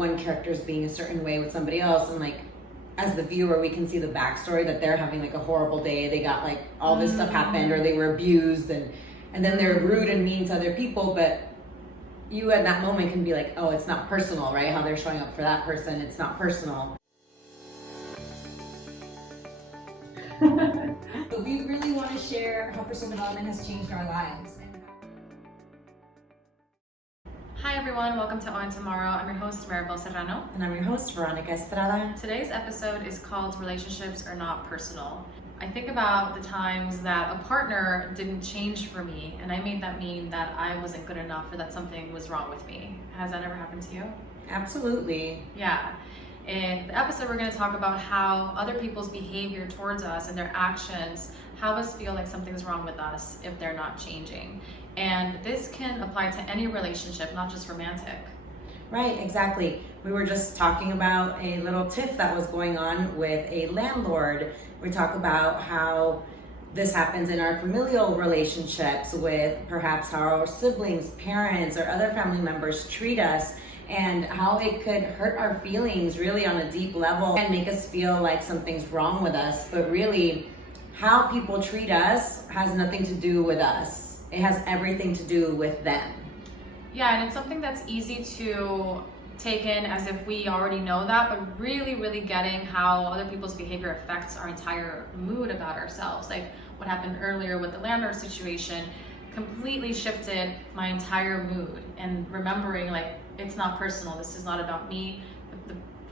one character is being a certain way with somebody else, and like as the viewer we can see the backstory that they're having like a horrible day, they got like all this stuff happened, or they were abused, and then they're rude and mean to other people, but you at that moment can be like, oh, it's not personal, right? How they're showing up for that person, it's not personal. But we really want to share how personal development has changed our lives. Hi everyone, welcome to On Tomorrow. I'm your host, Maribel Serrano. And I'm your host, Veronica Estrada. Today's episode is called Relationships Are Not Personal. I think about the times that a partner didn't change for me, and I made that mean that I wasn't good enough or that something was wrong with me. Has that ever happened to you? Absolutely. Yeah. In the episode, we're going to talk about how other people's behavior towards us and their actions have us feel like something's wrong with us if they're not changing. And this can apply to any relationship, not just romantic. Right, exactly. We were just talking about a little tiff that was going on with a landlord. We talk about how this happens in our familial relationships with perhaps how our siblings, parents, or other family members treat us, and how it could hurt our feelings really on a deep level and make us feel like something's wrong with us. But really, how people treat us has nothing to do with us. It has everything to do with them. Yeah, and it's something that's easy to take in as if we already know that, but really getting how other people's behavior affects our entire mood about ourselves. Like what happened earlier with the landlord situation completely shifted my entire mood, and remembering like it's not personal, this is not about me.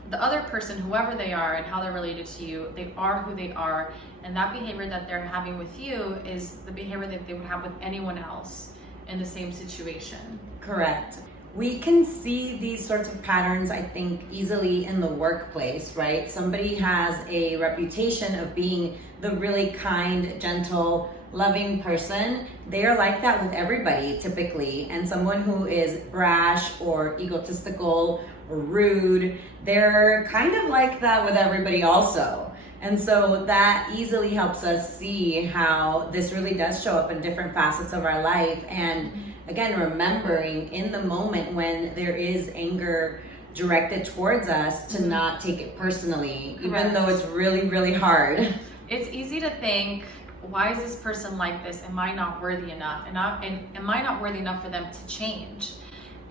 The other person, whoever they are and how they're related to you, they are who they are, and that behavior that they're having with you is the behavior that they would have with anyone else in the same situation. Correct. We can see these sorts of patterns, I think, easily in the workplace, right? Somebody has a reputation of being the really kind, gentle, loving person. They are like that with everybody typically, and someone who is brash or egotistical or rude, they're kind of like that with everybody also. And so that easily helps us see how this really does show up in different facets of our life. And again, remembering in the moment when there is anger directed towards us to not take it personally, even though it's really hard. It's easy to think, why is this person like this? Am I not worthy enough? And am I not worthy enough for them to change?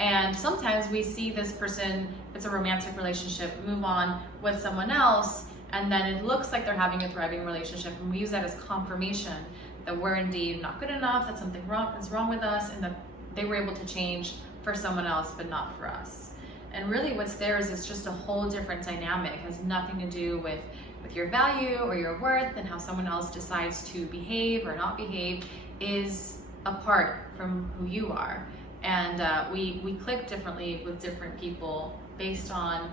And sometimes we see this person, if it's a romantic relationship, move on with someone else, and then it looks like they're having a thriving relationship, and we use that as confirmation that we're indeed not good enough, that something is wrong with us, and that they were able to change for someone else but not for us. And really what's there is it's just a whole different dynamic. It has nothing to do with your value or your worth, and how someone else decides to behave or not behave is apart from who you are. And we click differently with different people based on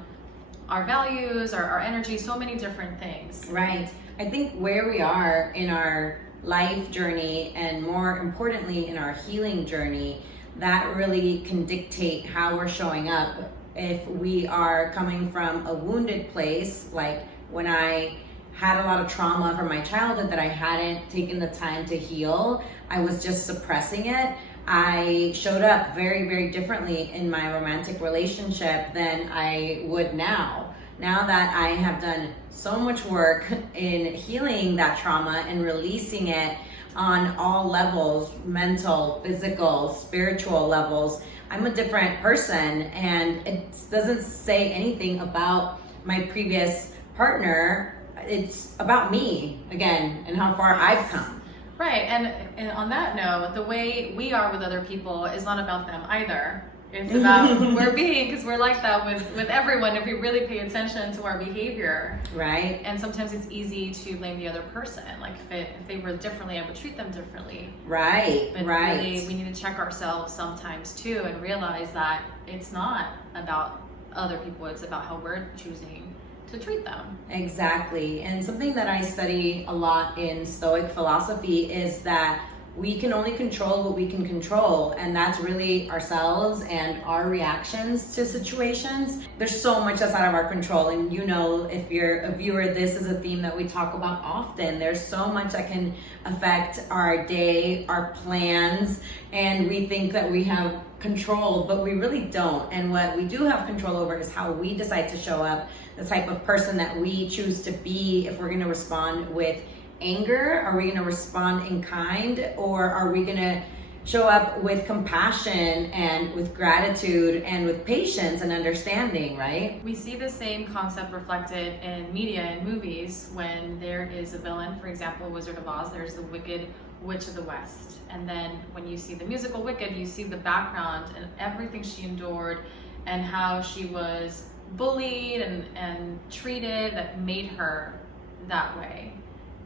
our values, our energy, so many different things. Right. I think where we are in our life journey, and more importantly in our healing journey, that really can dictate how we're showing up. If we are coming from a wounded place, like when I had a lot of trauma from my childhood that I hadn't taken the time to heal, I was just suppressing it. I showed up very differently in my romantic relationship than I would now. Now that I have done so much work in healing that trauma and releasing it on all levels, mental, physical, spiritual levels, I'm a different person, and it doesn't say anything about my previous partner. It's about me again and how far I've come. Right, and on that note, the way we are with other people is not about them either. It's about who we're being, because we're like that with everyone if we really pay attention to our behavior. Right. And sometimes it's easy to blame the other person. Like if they were differently, I would treat them differently. Right, but right. Really, we need to check ourselves sometimes too and realize that it's not about other people, it's about how we're choosing to treat them. Exactly. And something that I study a lot in Stoic philosophy is that we can only control what we can control, and that's really ourselves and our reactions to situations. There's so much that's out of our control, and you know, if you're a viewer, this is a theme that we talk about often. There's so much that can affect our day, our plans, and we think that we have control, but we really don't. And what we do have control over is how we decide to show up, the type of person that we choose to be. If we're going to respond with anger, are we going to respond in kind, or are we going to show up with compassion and with gratitude and with patience and understanding, right? We see the same concept reflected in media and movies when there is a villain. For example, Wizard of Oz, there's the Wicked Witch of the West. And then when you see the musical Wicked, you see the background and everything she endured and how she was bullied and treated that made her that way.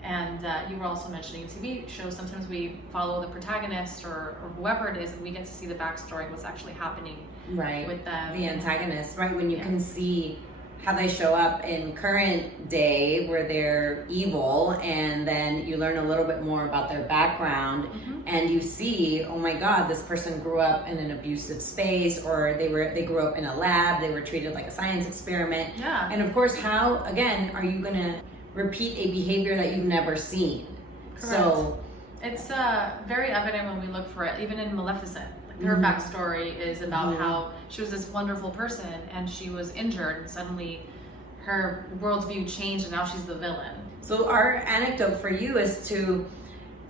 And you were also mentioning TV shows, sometimes we follow the protagonist or whoever it is, and we get to see the backstory, what's actually happening Right. with them. The antagonist, right? When you Yeah. can see how they show up in current day where they're evil, and then you learn a little bit more about their background, Mhm. and you see, oh my God, this person grew up in an abusive space, or they grew up in a lab, they were treated like a science experiment. Yeah. And of course, how, again, are you gonna repeat a behavior that you've never seen? So It's very evident when we look for it, even in Maleficent. Like her backstory is about how she was this wonderful person and she was injured, and suddenly her worldview changed and now she's the villain. So our anecdote for you is to,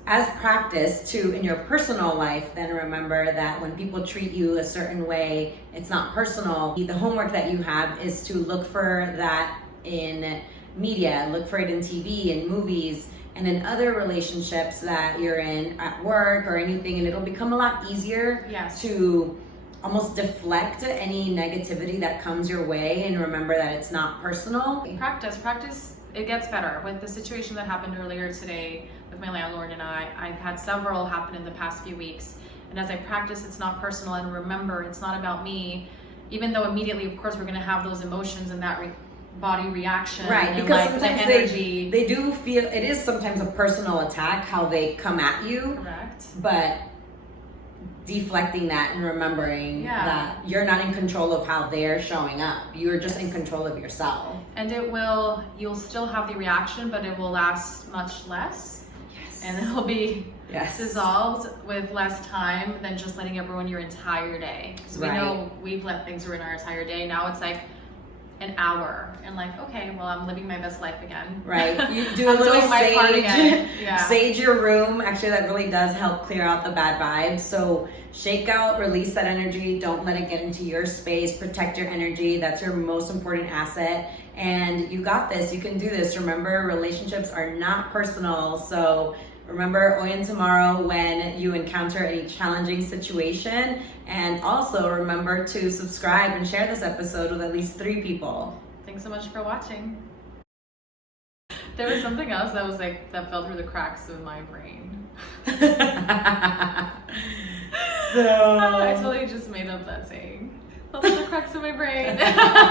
as practice, to in your personal life, then remember that when people treat you a certain way, it's not personal. The homework that you have is to look for that in media, look for it in TV and movies and in other relationships that you're in at work or anything, and it'll become a lot easier Yes. to almost deflect any negativity that comes your way, and remember that it's not personal. Practice, it gets better. With the situation that happened earlier today with my landlord and I've had several happen in the past few weeks. And as I practice, it's not personal, and remember, it's not about me, even though immediately, of course, we're gonna have those emotions and that body reaction, Right, and because like the sometimes energy. they do feel, it is sometimes a personal attack how they come at you, Correct. but deflecting that and remembering Yeah. that you're not in control of how they're showing up. You're just in control of yourself. And you'll still have the reaction, but it will last much less. Yes. And it'll be Yes. dissolved with less time than just letting it ruin your entire day. Because we Right. know we've let things ruin our entire day. Now it's like an hour and like, okay, well, I'm living my best life again. Right. You do a I'm little doing my part sage, again. Yeah. sage your room. Actually, that really does help clear out the bad vibes. So shake out, release that energy. Don't let it get into your space. Protect your energy. That's your most important asset. And you got this. You can do this. Remember, relationships are not personal. So remember, hoy and tomorrow, when you encounter any challenging situation. And also remember to subscribe and share this episode with at least 3 people. Thanks so much for watching. There was something else that was like, that fell through the cracks of my brain. I totally just made up that saying. Fell through the cracks of my brain.